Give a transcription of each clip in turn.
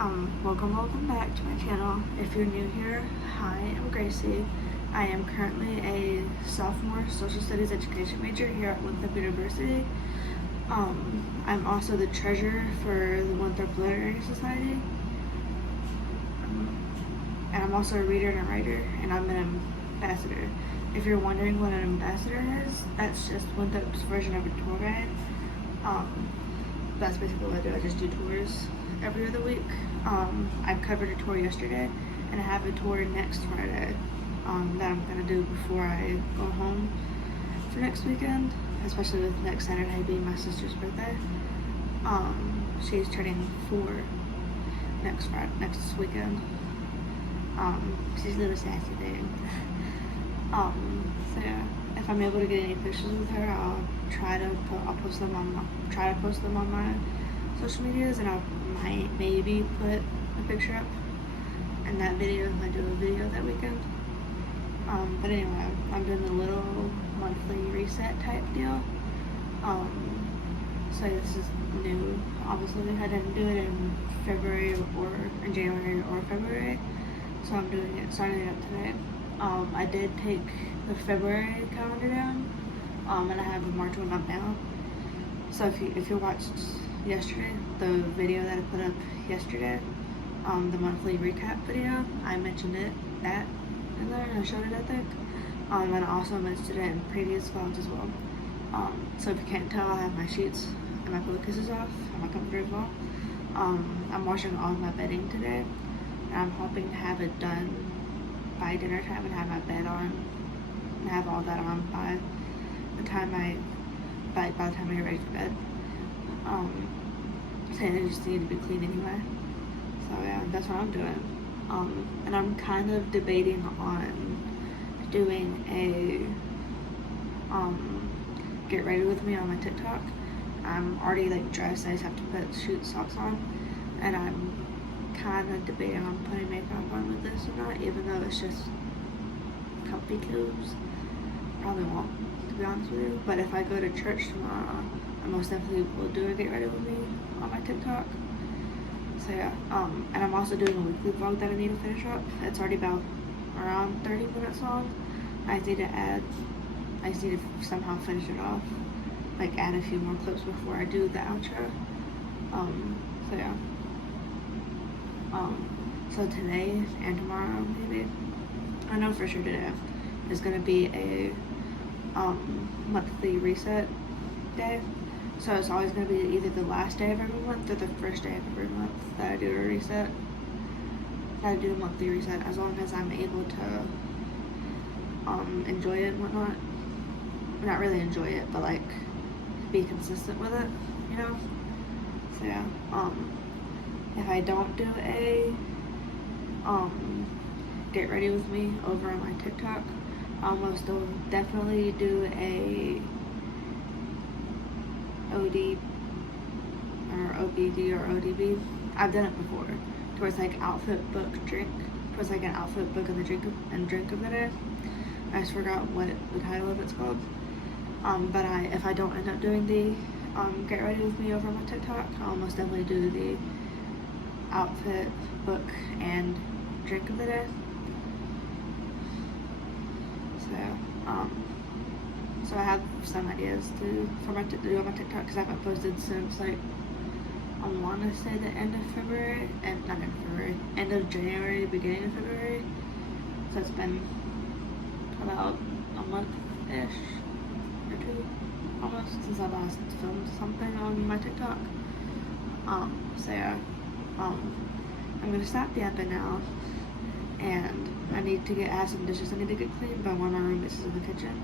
Welcome back to my channel. If you're new here, hi, I'm Gracie. I am currently a sophomore social studies education major here at Winthrop University. I'm also the treasurer for the Winthrop Literary Society. And I'm also a reader and a writer, and I'm an ambassador. If you're wondering what an ambassador is, that's just Winthrop's version of a tour guide. That's basically what I do. I just do tours every other week. I covered a tour yesterday, and I have a tour next Friday that I'm gonna do before I go home for next weekend, especially with next Saturday being my sister's birthday. She's turning 4 next weekend. She's a little sassy thing. So yeah, if I'm able to get any pictures with her, I'll post them on my social medias, and I might maybe put a picture up in that video if I do a video that weekend. But anyway, I'm doing the little monthly reset type deal. So this is new. Obviously, I didn't do it in February or in January or February, so I'm starting it up today. I did take the February calendar down, and I have the March one up now. So if you watched yesterday, the video that I put up yesterday, the monthly recap video, I mentioned that in there, and I showed it, I think. And I also mentioned it in previous vlogs as well. So if you can't tell, I have my sheets and my pillowcases off, and my comforter as well. I'm washing all of my bedding today, and I'm hoping to have it done by dinner time and have my bed on and have all that on by the time I get ready for bed. Saying they just need to be clean anyway. So yeah, that's what I'm doing. And I'm kind of debating on doing a get ready with me on my TikTok. I'm already like dressed, I just have to put shoot socks on, and I'm kind of debating on putting makeup on with this or not, even though it's just comfy clothes. Probably won't, to be honest with you. But if I go to church tomorrow, I most definitely will do a get ready with me on my TikTok. So yeah, and I'm also doing a weekly vlog that I need to finish up. It's already about around 30 minutes long. I just need to somehow finish it off, like add a few more clips before I do the outro. So yeah. So today and tomorrow, maybe, I know for sure today, is gonna be a monthly reset day. So it's always gonna be either the last day of every month or the first day of every month that I do a reset. That I do a monthly reset, as long as I'm able to enjoy it and whatnot. Not really enjoy it, but like be consistent with it, you know. So yeah. If I don't do a get ready with me over on my TikTok, I'll most definitely do a OD or OBD or ODB. I've done it before, towards like outfit, book, drink, towards like an outfit, book, and the drink of the day. I just forgot what the title of it's called. But if I don't end up doing the get ready with me over on my TikTok, I'll most definitely do the outfit, book, and drink of the day. So I have some ideas to do on my TikTok, because I haven't posted since like I want to say the end of February, and not end of February, end of January, beginning of February. So it's been about a month-ish or two, almost, since I last filmed something on my TikTok. So yeah, I'm gonna stop yapping now, and I need to have some dishes I need to get cleaned by one of my roommates in the kitchen,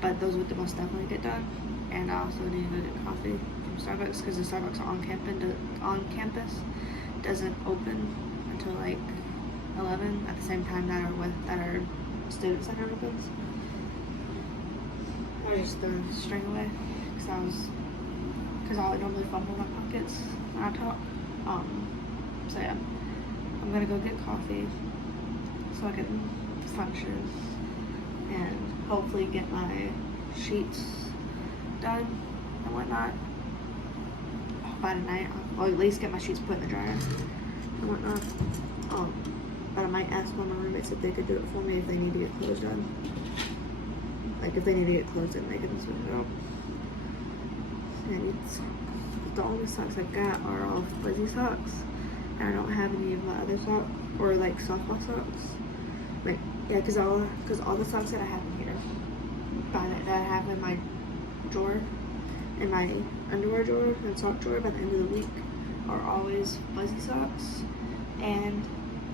but those would most definitely get done. And I also need to go get coffee from Starbucks, because the Starbucks on campus doesn't open until like 11 at the same time that our student center opens. I just threw the string away because I normally fumble my pockets when I talk. So yeah, I'm gonna go get coffee so I can function and hopefully get my sheets done and whatnot by tonight. I'll at least get my sheets put in the dryer. and whatnot. But I might ask one of my roommates if they could do it for me if they need to get clothes done. Like if they need to get clothes in, they can switch it out. I need socks. The only socks I've got are all fuzzy socks, and I don't have any of my other socks or like softball socks. Like yeah, cause all the socks that I have in here, that I have in my drawer, in my underwear drawer and sock drawer by the end of the week, are always fuzzy socks, and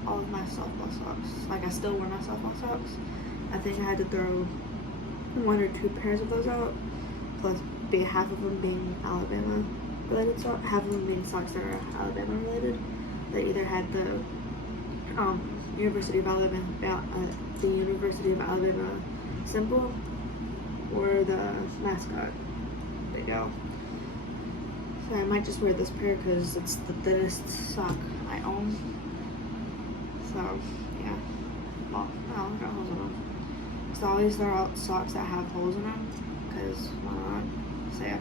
all of my softball socks. Like I still wear my softball socks. I think I had to throw 1 or 2 pairs of those out, plus half of them being Alabama related socks, half of them being socks that are Alabama related. They either had the University of Alabama symbol or the mascot. There you go. So I might just wear this pair because it's the thinnest sock I own. So yeah, well, no, got holes in them. So I always throw out socks that have holes in them because why not? So yeah,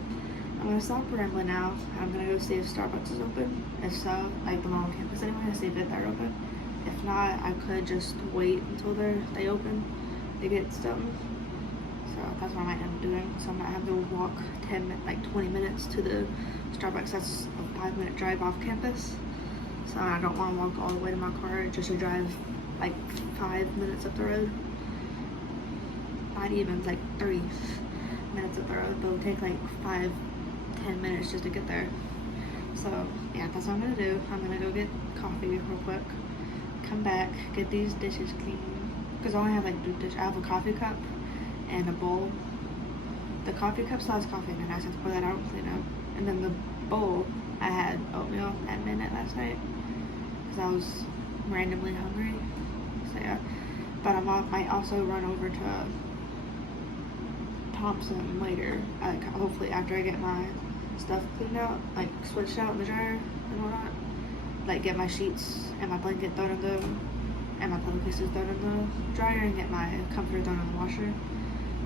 I'm gonna stop rambling now. I'm gonna go see if Starbucks is open. If so, like the on campus anyway, to see if they're open. If not, I could just wait until they open to get something. So that's what I might end up doing. So I might have to walk 20 minutes to the Starbucks. That's a 5-minute drive off campus. So I don't want to walk all the way to my car just to drive like 5 minutes up the road. Not even, like 3 minutes up the road, but it'll take like 5-10 minutes just to get there. So yeah, that's what I'm gonna do. I'm gonna go get coffee real quick, come back, get these dishes clean, because I only have like 2 dishes. I have a coffee cup and a bowl. The coffee cup still has coffee in it. I just have to pour that out and clean up. And then the bowl, I had oatmeal at midnight last night because I was randomly hungry. So yeah, but I might also run over to Thompson later, like hopefully after I get my stuff cleaned out, like switched out in the dryer and whatnot, like get my sheets and my blanket thrown in the, and my pillowcases thrown in the dryer, and get my comforter thrown in the washer.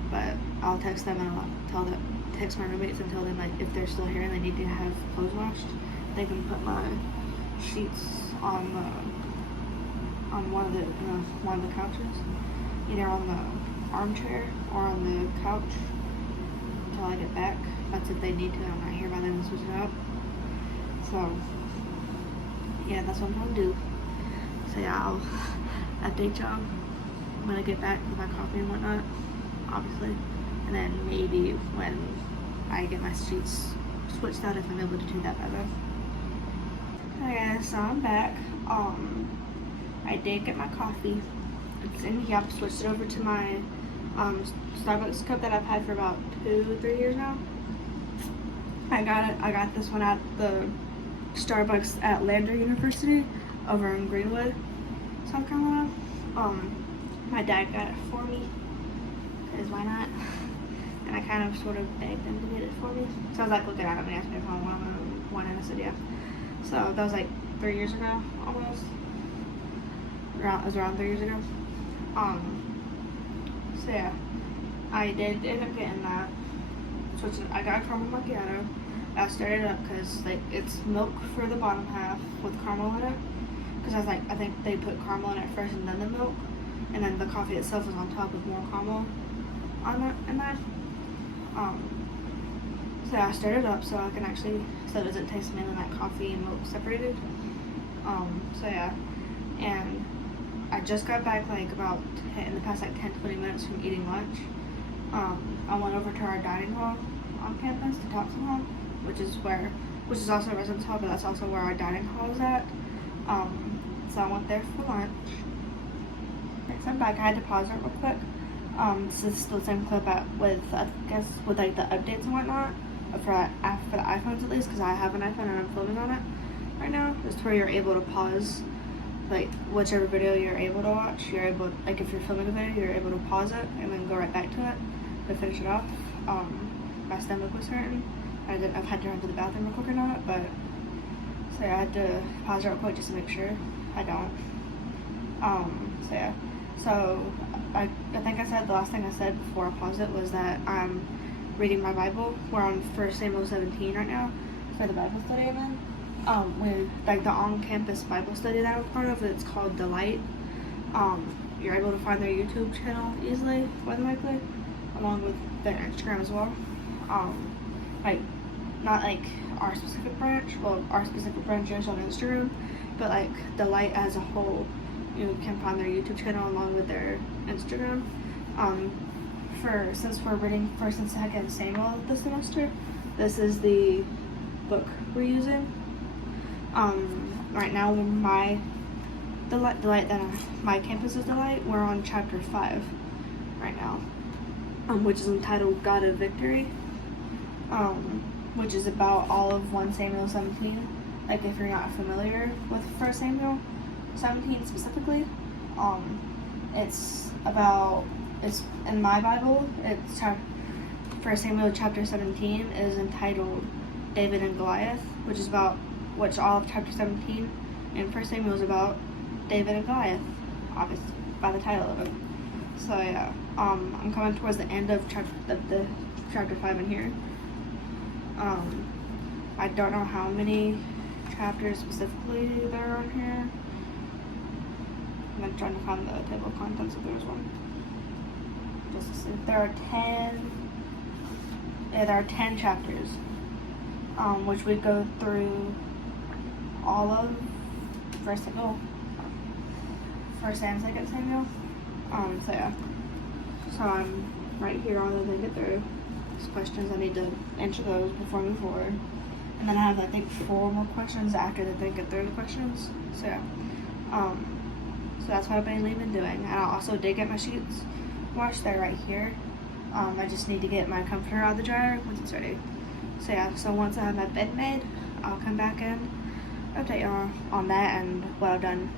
But I'll text them and I'll text my roommates and tell them like if they're still here and they need to have clothes washed, they can put my sheets on one of the couches, either on the armchair or on the couch until I get back. That's if they need to. I'm not here by then to switch it out. So yeah, that's what I'm gonna do. So yeah, I'll update y'all when I get back with my coffee and whatnot, obviously, and then maybe when I get my sheets switched out if I'm able to do that by then. Okay, so I'm back. I did get my coffee. It's in here. I've switched it over to my Starbucks cup that I've had for about 2-3 years now. I got this one at the Starbucks at Lander University over in Greenwood, South Carolina. My dad got it for me, because why not? And I kind of sort of begged him to get it for me. So I was like looking at him and asked me if I wanted one, and I said yeah. So that was like 3 years ago, almost. It was around 3 years ago. So yeah, I did end up getting that. I got a caramel macchiato. I stirred it up because like it's milk for the bottom half with caramel in it. Because I was like, I think they put caramel in it first and then the milk, and then the coffee itself was on top with more caramel on it and that. So I stirred it up so I can actually, so it doesn't taste mainly like coffee and milk separated. So yeah, and I just got back like about in the past like 10-20 minutes from eating lunch. I went over to our dining hall on campus, the Thompson Hall, which is also a residence hall, but that's also where our dining hall is at. So I went there for lunch. Next I'm back, I had to pause it real quick. This is still the same clip with like the updates and whatnot for the iPhones at least, because I have an iPhone and I'm filming on it right now. It's where you're able to pause like whichever video you're able to watch. You're able, like if you're filming a video, you're able to pause it and then go right back to it to finish it off. My stomach was hurting. I've had to run to the bathroom real quick or not, but so yeah, I had to pause it real quick just to make sure I don't. So yeah, so I think I said the last thing I said before I paused it was that I'm reading my Bible. We're on 1 Samuel 17 right now for the Bible study I'm in. with like the on-campus Bible study that I'm part of. It's called Delight. You're able to find their YouTube channel easily, more than likely, along with their Instagram as well. Like not like our specific branch. Well, our specific branch is on Instagram, but like Delight as a whole, you can find their YouTube channel along with their Instagram. Since we're reading 1st and 2nd Samuel this semester, this is the book we're using. Right now, my campus is Delight. We're on chapter 5 right now, which is entitled God of Victory, which is about all of 1 Samuel 17. Like if you're not familiar with 1 Samuel 17 specifically, it's in my Bible. It's 1 Samuel chapter 17 is entitled David and Goliath, which all of chapter 17 and 1 Samuel is about David and Goliath, obviously by the title of it. So yeah, I'm coming towards the end of chapter 5 in here. I don't know how many chapters specifically there are on here. I'm trying to find the table of contents if there's one. Just to see. There are 10 chapters, which we go through all of 1st and 2nd Samuel. So yeah. So I'm right here on the thing through. There's questions I need to answer those before I move forward. And then I have, I think, 4 more questions after the thing get through the questions. So yeah. So that's what I've been doing. And I also did get my sheets washed. They're right here. I just need to get my comforter out of the dryer once it's ready. So yeah, so once I have my bed made, I'll come back in, update y'all on that and what I've done,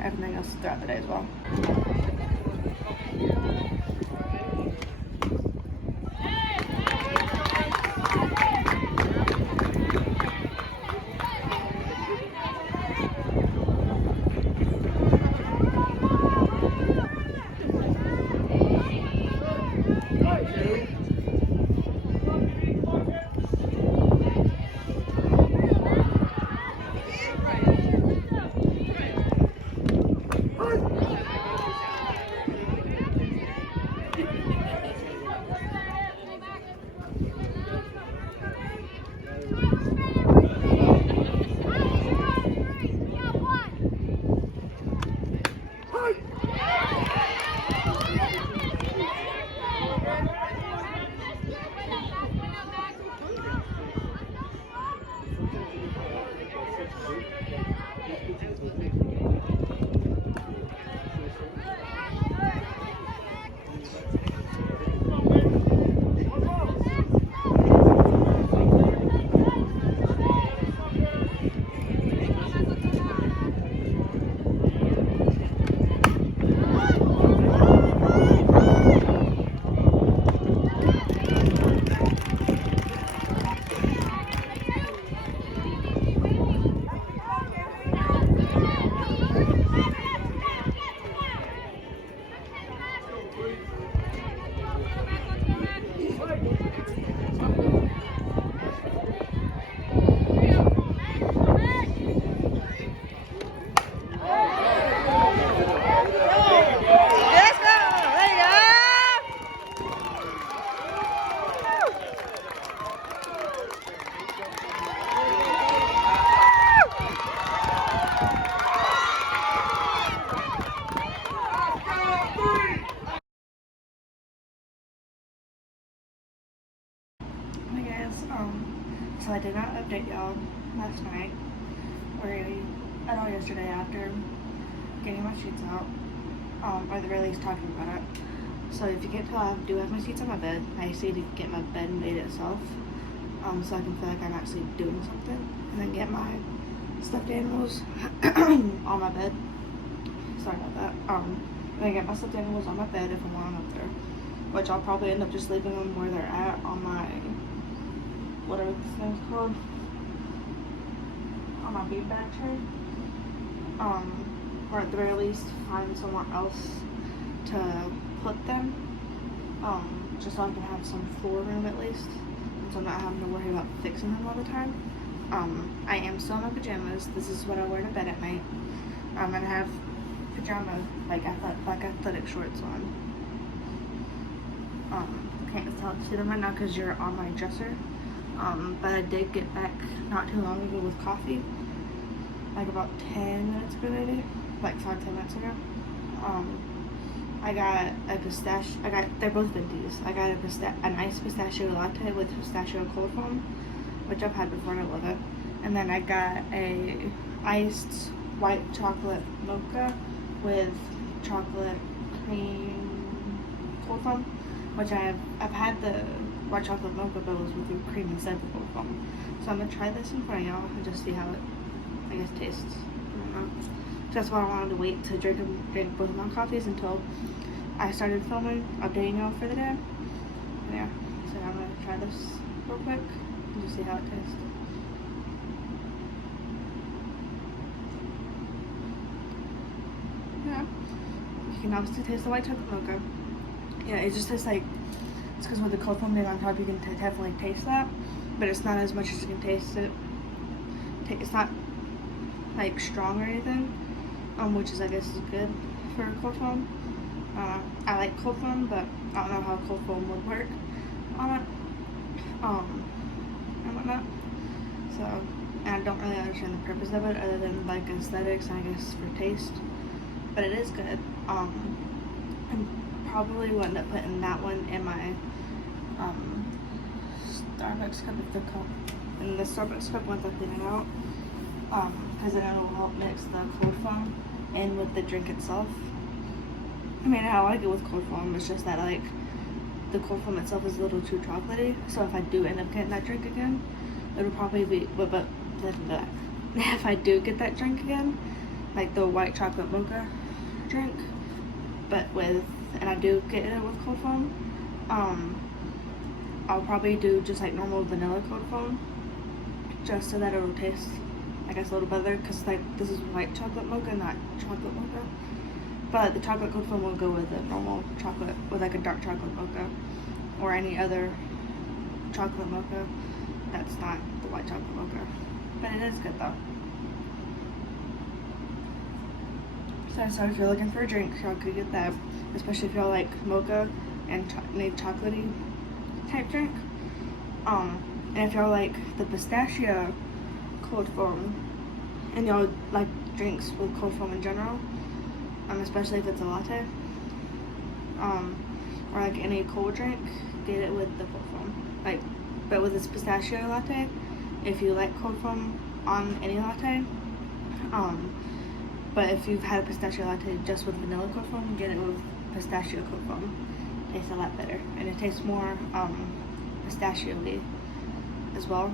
everything else throughout the day as well. So I did not update y'all last night or at all yesterday after getting my sheets out, or the very least talking about it. So if you can't tell, I do have my sheets on my bed. I just need to get my bed made itself, so I can feel like I'm actually doing something, and then get my stuffed animals on my bed. Sorry about that. And then get my stuffed animals on my bed if I want them up there, which I'll probably end up just leaving them where they're at on my, whatever this thing's called, on my beanbag tray. Or at the very least find somewhere else to put them, just so I can have some floor room at least, and so I'm not having to worry about fixing them all the time. I am still in my pajamas. This is what I wear to bed at night. And I have like athletic shorts on. Can't see them right now because you're on my dresser. But I did get back not too long ago with coffee. Like about 10 minutes ago maybe. Like 5-10 minutes ago. I got a they're both Ventis. I got an iced pistachio latte with pistachio cold foam, which I've had before and I love it. And then I got a iced white chocolate mocha with chocolate cream cold foam, which I've had the white chocolate mocha, but it was with whipped cream instead of the cold foam. So I'm gonna try this in front of y'all and just see how it, I guess, tastes. I don't know. So that's why I wanted to wait to drink both of my coffees until I started filming, updating y'all for the day. And yeah, so I'm gonna try this real quick and just see how it tastes. Yeah, you can obviously taste the white chocolate mocha. Yeah, it just tastes like, it's because with the cold foam on top, you can definitely taste that, but it's not as much as you can taste it. It's not like strong or anything, which is, I guess, is good for cold foam. I like cold foam, but I don't know how cold foam would work on it, and whatnot. So, and I don't really understand the purpose of it other than like aesthetics and I guess for taste. But it is good. I probably will end up putting that one in my Starbucks cup if the cup in the Starbucks cup once I clean it out. Because then it'll help mix the cold foam in with the drink itself. I mean, I like it with cold foam, it's just that like the cold foam itself is a little too chocolatey. So if I do end up getting that drink again, it'll probably be, if I do get that drink again, like the white chocolate mocha drink, and I do get it with cold foam, I'll probably do just like normal vanilla cold foam, just so that it'll taste, I guess, a little better, because like this is white chocolate mocha, not chocolate mocha. But the chocolate cold foam will go with the normal chocolate, with like a dark chocolate mocha, or any other chocolate mocha that's not the white chocolate mocha. But it is good though. So if you're looking for a drink, y'all could get that, especially if y'all like mocha and need chocolatey type drink. And if y'all like the pistachio cold foam, and y'all like drinks with cold foam in general, especially if it's a latte, or like any cold drink, get it with the cold foam. Like, but with this pistachio latte, if you like cold foam on any latte, but if you've had a pistachio latte just with vanilla cold foam, get it with pistachio cold foam. It tastes a lot better, and it tastes more pistachio-y as well.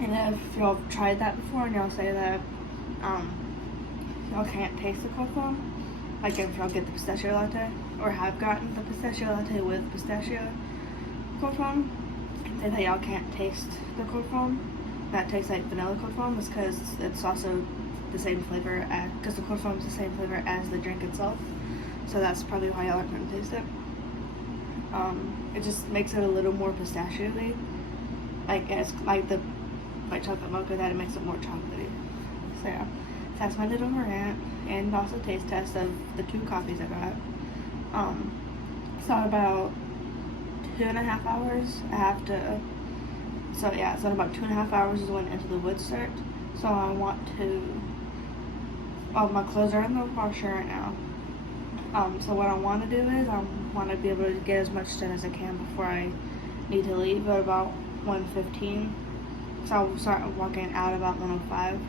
And if y'all tried that before and y'all say that y'all can't taste the cold foam, like if y'all get the pistachio latte or have gotten the pistachio latte with pistachio cold foam, and say that y'all can't taste the cold foam that tastes like vanilla cold foam, is because it's also the same flavor because the cold foam is the same flavor as the drink itself. So that's probably why y'all couldn't taste it. It just makes it a little more pistachio-y. Like, it's like the white chocolate mocha, that it makes it more chocolatey. So yeah, that's my little rant and also taste test of the 2 coffees I got. So in about 2.5 hours, I have to. So yeah, so in about 2.5 hours is when Into the Woods start. So I want to. Oh, my clothes are in the washer right now. So what I want to do is I want to be able to get as much done as I can before I need to leave at about 1:15. So I'll start walking out about 1:05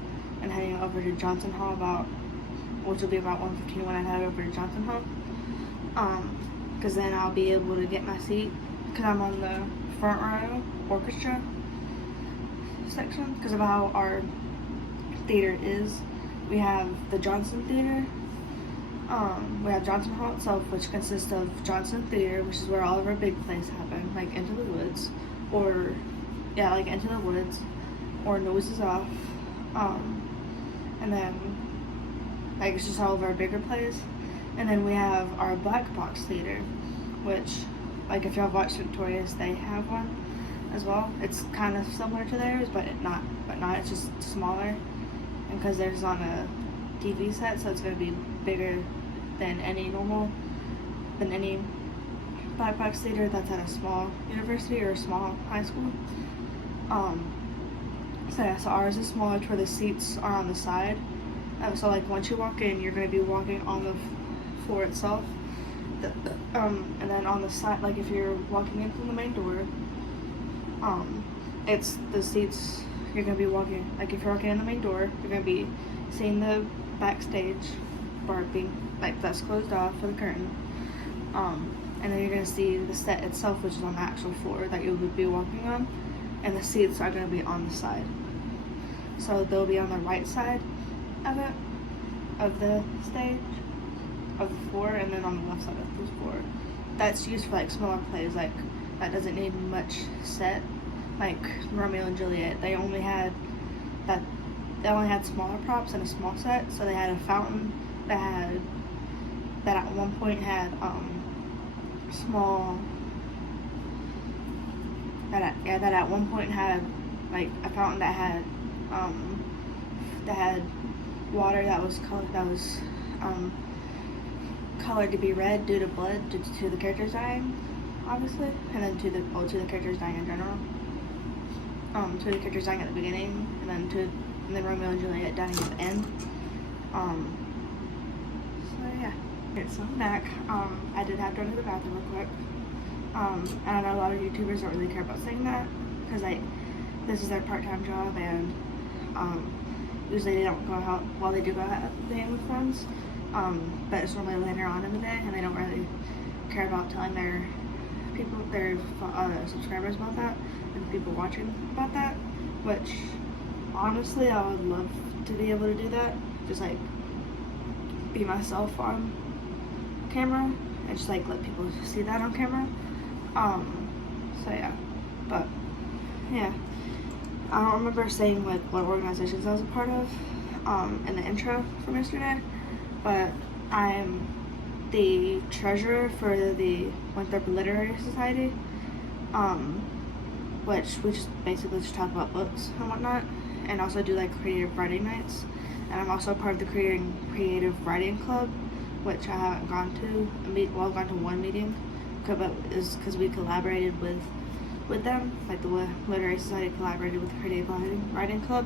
and heading over to Johnson Hall which will be about 1:15 when I head over to Johnson Hall. Because then I'll be able to get my seat, because I'm on the front row orchestra section, because of how our theater is. We have the Johnson Theater. We have Johnson Hall itself, which consists of Johnson Theater, which is where all of our big plays happen, like Into the Woods, or Into the Woods, or Noise is Off, and then like it's just all of our bigger plays. And then we have our Black Box Theater, which like if y'all watched Victorious, they have one as well. It's kind of similar to theirs, but not. It's just smaller, and because theirs is on a TV set, so it's gonna be bigger than any black box theater that's at a small university or a small high school. So yeah, so ours is smaller to where the seats are on the side. So like once you walk in, you're gonna be walking on the floor itself. And then on the side, like if you're walking in from the main door, it's the seats. You're gonna be walking, like if you're walking in the main door, you're gonna be seeing the backstage part being like that's closed off for the curtain. And then you're gonna see the set itself, which is on the actual floor that you would be walking on, and the seats are gonna be on the side. So they'll be on the right side of it, of the stage, of the floor, and then on the left side of the floor. That's used for like smaller plays, like that doesn't need much set. Like Romeo and Juliet, they only had smaller props and a small set. So they had a fountain that at one point had that at one point had like a fountain that had water that was colored to be red due to blood, due to the characters dying, obviously, and then to the characters dying in general. To the characters dying at the beginning, and then Romeo and Juliet dying at the end. So yeah. Okay, so I'm back. I did have to go to the bathroom real quick. And I know a lot of YouTubers don't really care about saying that because this is their part-time job, and usually they don't go out. Well, they do go out at the day with friends, but it's normally later on in the day, and they don't really care about telling their subscribers about that and people watching about that. Which honestly, I would love to be able to do that. Just like be myself on camera and just like let people see that on camera. So yeah, but yeah, I don't remember saying like what organizations I was a part of in the intro from yesterday, but I'm the treasurer for the Winthrop Literary Society, which we just basically just talk about books and whatnot, and also do like creative writing nights. And I'm also a part of the creative writing club, which I haven't gone to. I've gone to one meeting, but is because we collaborated with them. Like the Literary Society collaborated with the creative writing club.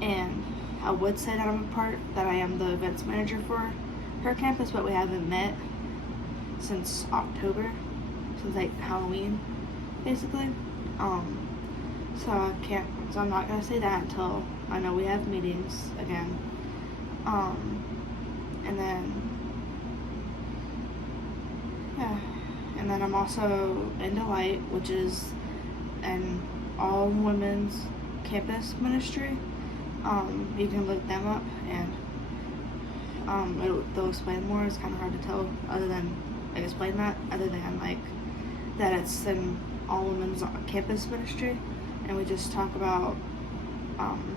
And I would say that I am the events manager for her campus, but we haven't met since October, since like Halloween, basically. So I'm not gonna say that until I know we have meetings again. And then I'm also in Delight, which is an all women's campus ministry. You can look them up, and they'll explain more. It's kind of hard to tell other than like that it's an all women's campus ministry, and we just talk about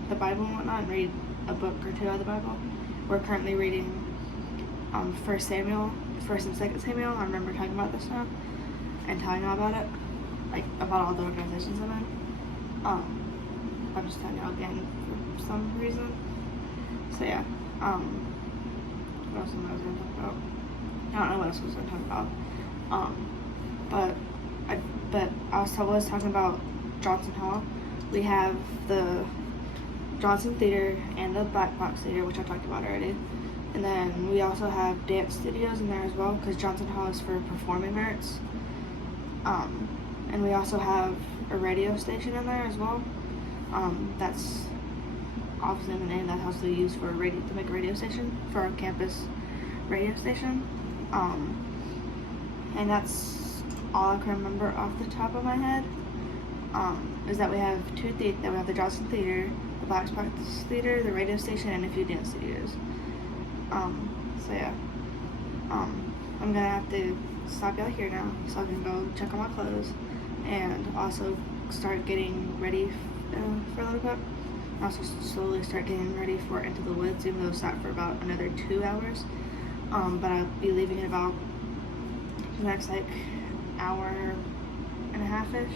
the Bible and whatnot, and read a book or two out of the Bible. We're currently reading 1 and 2 Samuel. I remember talking about this now and telling you about it, like about all the organizations I'm in. I'm just telling you again for some reason. So yeah. What else am I going to talk about? I don't know what else I was going to talk about. But I was talking about Johnson Hall. We have the Johnson Theater and the Black Box Theater, which I talked about already. And then we also have dance studios in there as well, because Johnson Hall is for performing arts. And we also have a radio station in there as well. That's obviously the name that's also used for to make a radio station for our campus radio station. And that's all I can remember off the top of my head. Is that we have we have the Johnson Theater, the Black Box Theater, the radio station, and a few dance studios. So yeah. I'm gonna have to stop y'all here now so I can go check on my clothes and also start getting ready for a little bit. Also slowly start getting ready for Into the Woods, even though it's not for about another 2 hours. But I'll be leaving in about the next like hour and a half-ish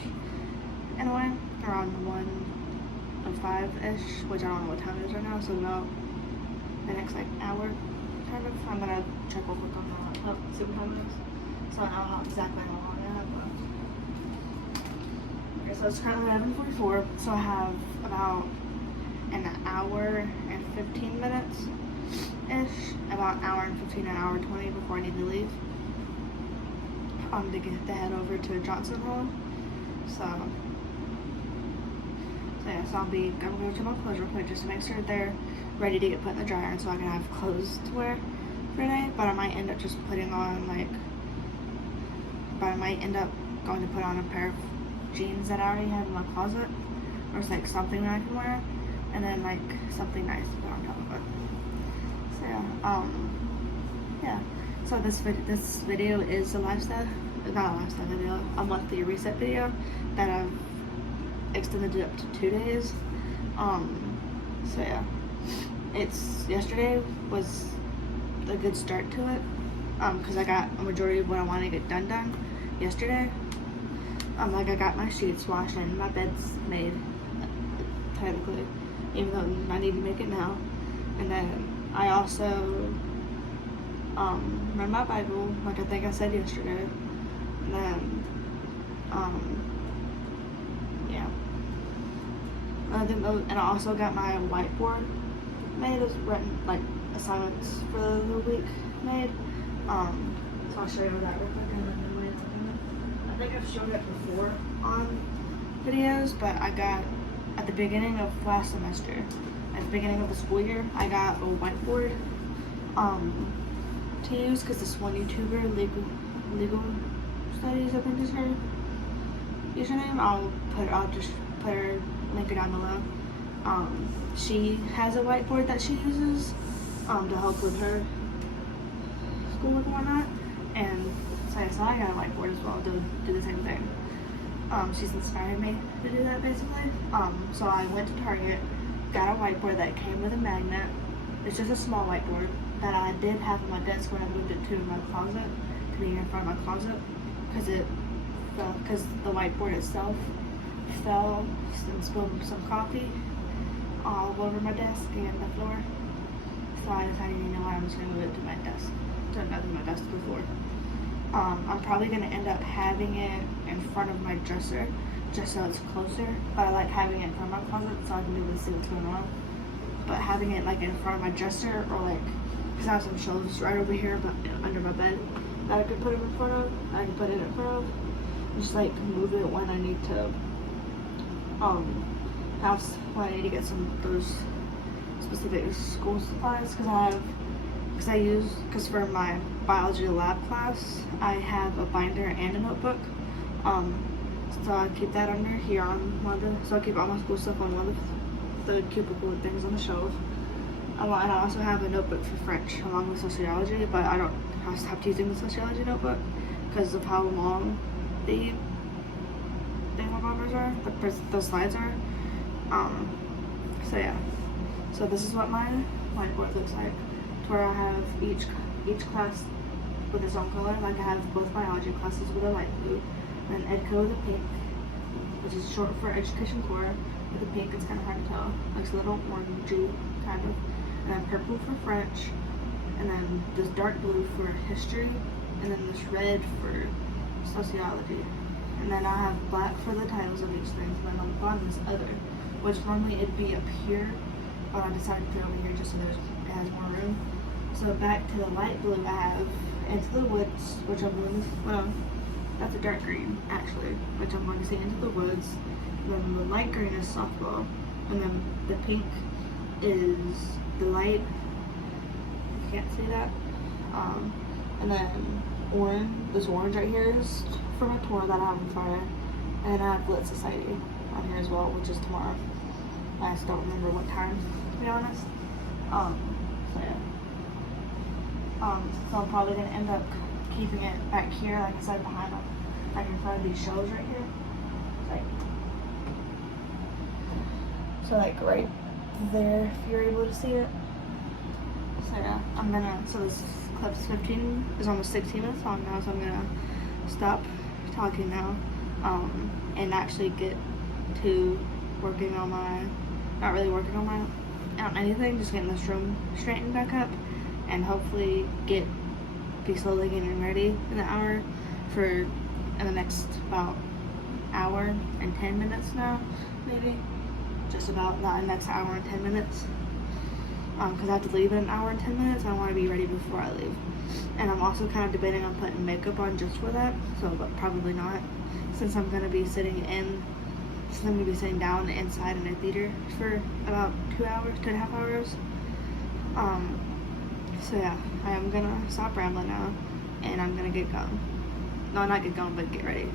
in a way, around 1:05-ish, which I don't know what time it is right now, so about the next like hour, kind of. I'm gonna check real quick on my laptop, see what time it is, so I know how exactly how long I have left. Okay, so it's currently 11:44, so I have about an hour and 15 minutes ish, about an hour and 15, an hour 20 before I need to leave. To head over to Johnson Hall. So yeah, so I'm gonna go check my clothes real quick just to make sure they're ready to get put in the dryer, and so I can have clothes to wear for today. But I might end up just putting on I might end up going to put on a pair of jeans that I already have in my closet, or it's like something that I can wear, and then like something nice to put on top of it. So yeah. So this video is not a lifestyle video, a monthly reset video that I've extended it up to 2 days. So yeah, yesterday was a good start to it, because I got a majority of what I want to get done yesterday. Like I got my sheets washed and my bed's made, technically, even though I need to make it now. And then I also read my Bible, like I think I said yesterday. And then, yeah. And I also got my whiteboard made, as written, like, assignments for the week made. So I'll show you that real quick. I think I've shown it before on videos, but I got, at the beginning of last semester, at the beginning of the school year, I got a whiteboard, to use, because this one YouTuber, legal studies, I think is her username. I'll just put her link down below. She has a whiteboard that she uses to help with her schoolwork and whatnot, and so I got a whiteboard as well to do the same thing. She's inspired me to do that basically. So I went to Target, got a whiteboard that came with a magnet. It's just a small whiteboard that I did have on my desk when I moved it to my closet, to be in front of my closet, because the whiteboard itself fell and spilled some coffee all over my desk and the floor. So I decided, you know what, I'm just gonna move it to my desk, to my desk before. I'm probably gonna end up having it in front of my dresser, just so it's closer. But I like having it in front of my closet so I can be able to see what's going on. But having it like in front of my dresser, or like, because I have some shelves right over here, but under my bed, that I could put it in front of. I can put it in front of, and just like move it when I need to, when I need to get some of those specific school supplies, because for my biology lab class, I have a binder and a notebook. So I keep that under here on so I keep all my school stuff on one of the cubicle things on the shelf. And I also have a notebook for French along with sociology, but I stopped using the sociology notebook because of how long the slides are. So yeah. So this is what my whiteboard looks like, to where I have each class with its own color. Like I have both biology classes with a light blue, and EdCo with a pink, which is short for Education Core. With the pink, it's kind of hard to tell, like a little orangey kind of. And then purple for French, and then this dark blue for history, and then this red for sociology. And then I have black for the titles of each thing, and then on the bottom is other, which normally it'd be up here, but I decided to put it over here just so it has more room. So back to the light blue, I have Into the Woods, which I'm going to, well, that's a dark green actually, which I'm going to say Into the Woods. And then the light green is softball, and then the pink is the light, you can't see that, and then this orange right here is for my tour that I have on Friday, and then I have Lit Society on here as well, which is tomorrow. I just don't remember what time, to be honest. So yeah. So I'm probably gonna end up keeping it back here, like I said, behind them, like in front of these shelves right here. So like right there, if you're able to see it. So yeah, so this clip's 15 is almost 16 minutes long now, so I'm gonna stop talking now, and actually get to working on my, not really working on my, on anything, just getting this room straightened back up, and hopefully be slowly getting ready in the hour in the next about hour and 10 minutes now, maybe. Just about the next hour and 10 minutes. Because I have to leave in an hour and 10 minutes. I want to be ready before I leave. And I'm also kind of debating on putting makeup on just for that. So, but probably not. Since I'm going to be sitting down inside in a theater for about 2.5 hours. So yeah, I am going to stop rambling now. And I'm going to get going. No, not get going, but get ready.